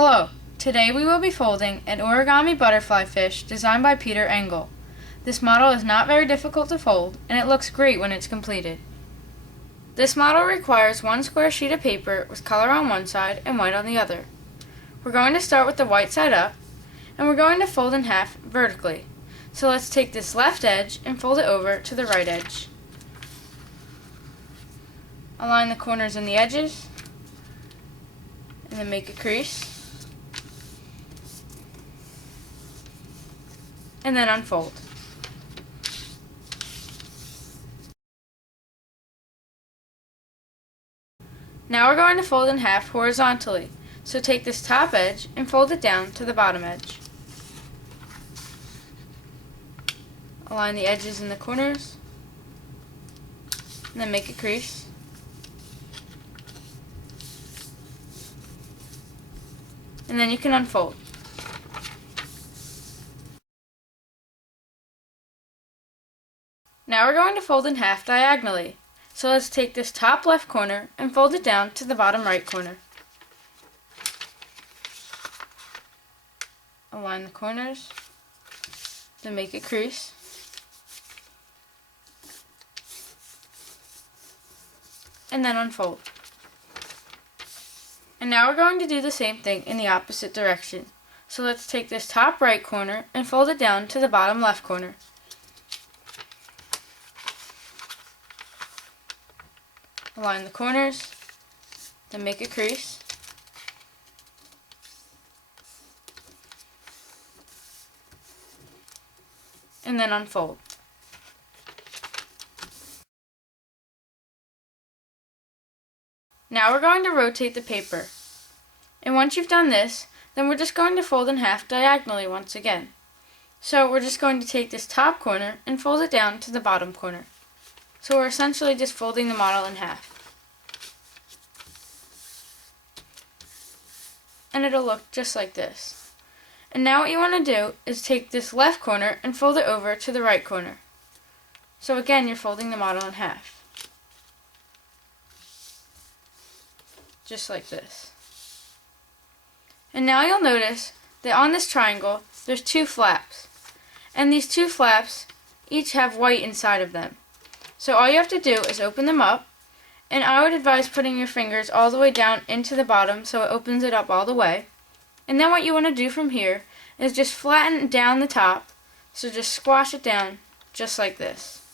Hello, today we will be folding an origami butterfly fish designed by Peter Engel. This model is not very difficult to fold, and it looks great when it's completed. This model requires one square sheet of paper with color on one side and white on the other. We're going to start with the white side up, and we're going to fold in half vertically. So let's take this left edge and fold it over to the right edge. Align the corners and the edges, and then make a crease. And then unfold. Now we're going to fold in half horizontally. So take this top edge and fold it down to the bottom edge. Align the edges and the corners, and then make a crease. And then you can unfold. Now we're going to fold in half diagonally. So let's take this top left corner and fold it down to the bottom right corner. Align the corners, then make a crease. And then unfold. And now we're going to do the same thing in the opposite direction. So let's take this top right corner and fold it down to the bottom left corner. Align the corners, then make a crease. And then unfold. Now we're going to rotate the paper. And once you've done this, then we're just going to fold in half diagonally once again. So we're just going to take this top corner and fold it down to the bottom corner. So we're essentially just folding the model in half. And it'll look just like this. And now what you want to do is take this left corner and fold it over to the right corner. So again, you're folding the model in half. Just like this. And now you'll notice that on this triangle, there's two flaps. And these two flaps each have white inside of them. So all you have to do is open them up, and I would advise putting your fingers all the way down into the bottom so it opens it up all the way. And then what you want to do from here is just flatten down the top, so just squash it down just like this.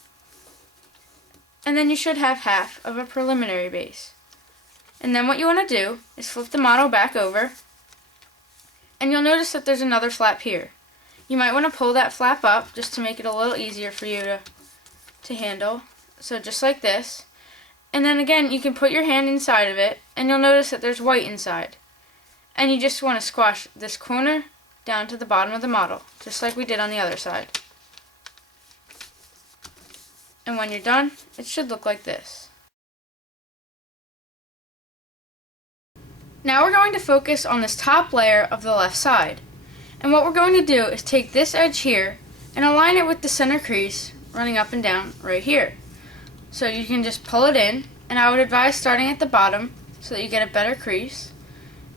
And then you should have half of a preliminary base. And then what you want to do is flip the model back over, and you'll notice that there's another flap here. You might want to pull that flap up just to make it a little easier for you to handle. So just like this. And then again, you can put your hand inside of it, and you'll notice that there's white inside. And you just want to squash this corner down to the bottom of the model, just like we did on the other side. And when you're done, it should look like this. Now we're going to focus on this top layer of the left side. And what we're going to do is take this edge here and align it with the center crease running up and down right here. So you can just pull it in, and I would advise starting at the bottom so that you get a better crease.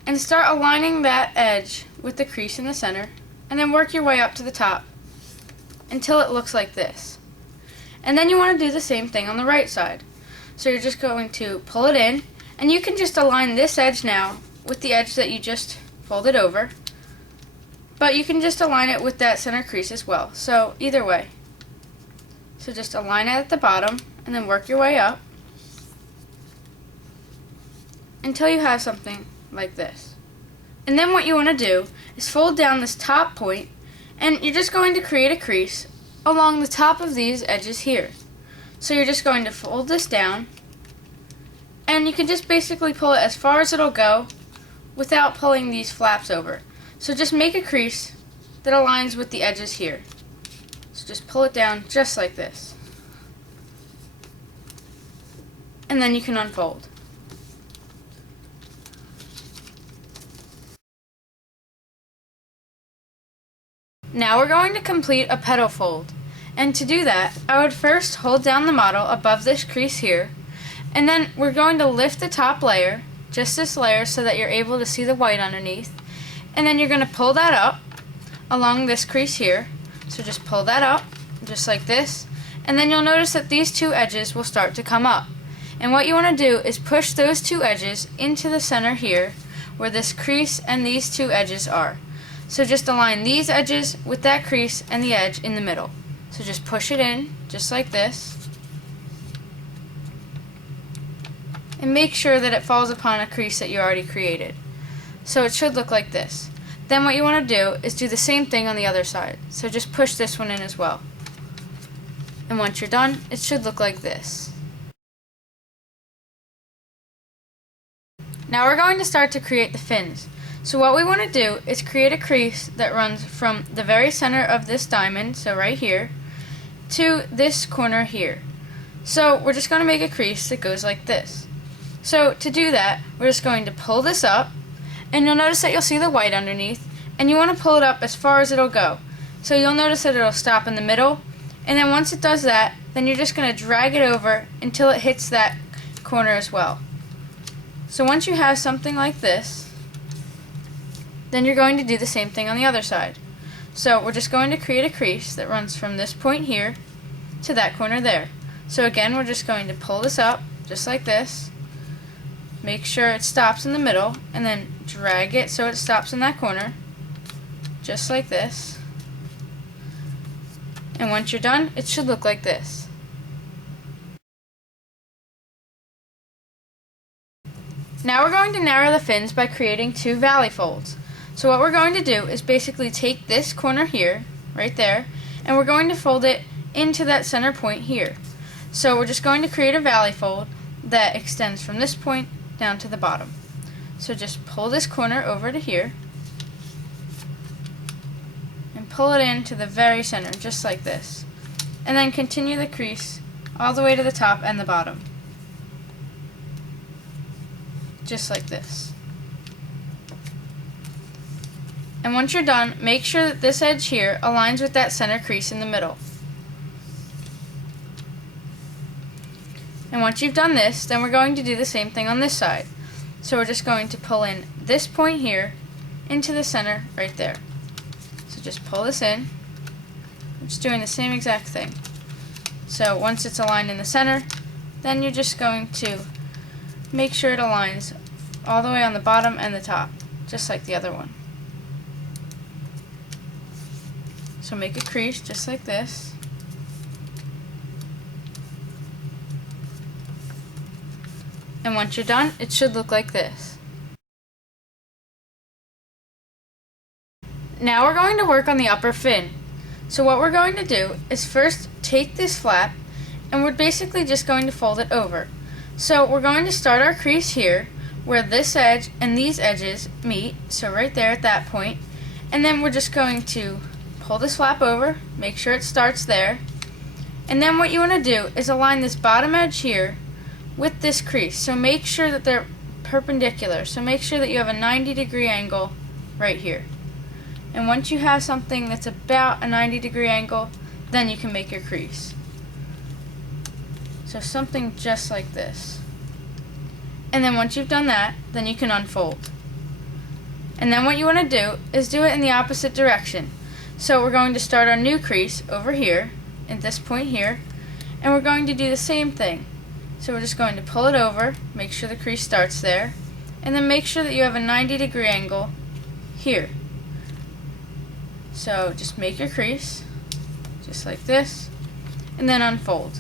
And start aligning that edge with the crease in the center, and then work your way up to the top until it looks like this. And then you want to do the same thing on the right side. So you're just going to pull it in, and you can just align this edge now with the edge that you just folded over. But you can just align it with that center crease as well. So either way. So just align it at the bottom and then work your way up until you have something like this. And then what you want to do is fold down this top point, and you're just going to create a crease along the top of these edges here. So you're just going to fold this down, and you can just basically pull it as far as it'll go without pulling these flaps over. So just make a crease that aligns with the edges here. So just pull it down just like this. And then you can unfold. Now we're going to complete a petal fold. And to do that, I would first hold down the model above this crease here, and then we're going to lift the top layer, just this layer, so that you're able to see the white underneath, And then you're going to pull that up along this crease here. So just pull that up, just like this. And then you'll notice that these two edges will start to come up. And what you want to do is push those two edges into the center here, where this crease and these two edges are. So just align these edges with that crease and the edge in the middle. So just push it in, just like this. And make sure that it falls upon a crease that you already created. So it should look like this. Then what you want to do is do the same thing on the other side. So just push this one in as well. And once you're done, it should look like this. Now we're going to start to create the fins. So what we want to do is create a crease that runs from the very center of this diamond, so right here, to this corner here. So we're just going to make a crease that goes like this. So to do that, we're just going to pull this up, and you'll notice that you'll see the white underneath, and you want to pull it up as far as it'll go. So you'll notice that it'll stop in the middle, and then once it does that, then you're just going to drag it over until it hits that corner as well. So once you have something like this, then you're going to do the same thing on the other side. So we're just going to create a crease that runs from this point here to that corner there. So again, we're just going to pull this up, just like this. Make sure it stops in the middle, and then drag it so it stops in that corner, just like this. And once you're done, it should look like this. Now we're going to narrow the fins by creating two valley folds. So what we're going to do is basically take this corner here, right there, and we're going to fold it into that center point here. So we're just going to create a valley fold that extends from this point down to the bottom. So just pull this corner over to here and pull it into the very center, just like this. And then continue the crease all the way to the top and the bottom. Just like this. And once you're done, make sure that this edge here aligns with that center crease in the middle. And once you've done this, then we're going to do the same thing on this side. So we're just going to pull in this point here into the center right there. So just pull this in. I'm just doing the same exact thing. So once it's aligned in the center, then you're just going to make sure it aligns all the way on the bottom and the top, just like the other one. So make a crease just like this. And once you're done, it should look like this. Now we're going to work on the upper fin. So what we're going to do is first take this flap, and we're basically just going to fold it over. So we're going to start our crease here where this edge and these edges meet, so right there at that point, and then we're just going to pull this flap over, make sure it starts there, and then what you want to do is align this bottom edge here with this crease. So make sure that they're perpendicular, so make sure that you have a 90-degree angle right here. And once you have something that's about a 90-degree angle, then you can make your crease. So something just like this. And then once you've done that, then you can unfold. And then what you want to do is do it in the opposite direction. So we're going to start our new crease over here, at this point here, and we're going to do the same thing. So we're just going to pull it over, make sure the crease starts there, and then make sure that you have a 90-degree angle here. So just make your crease, just like this, and then unfold.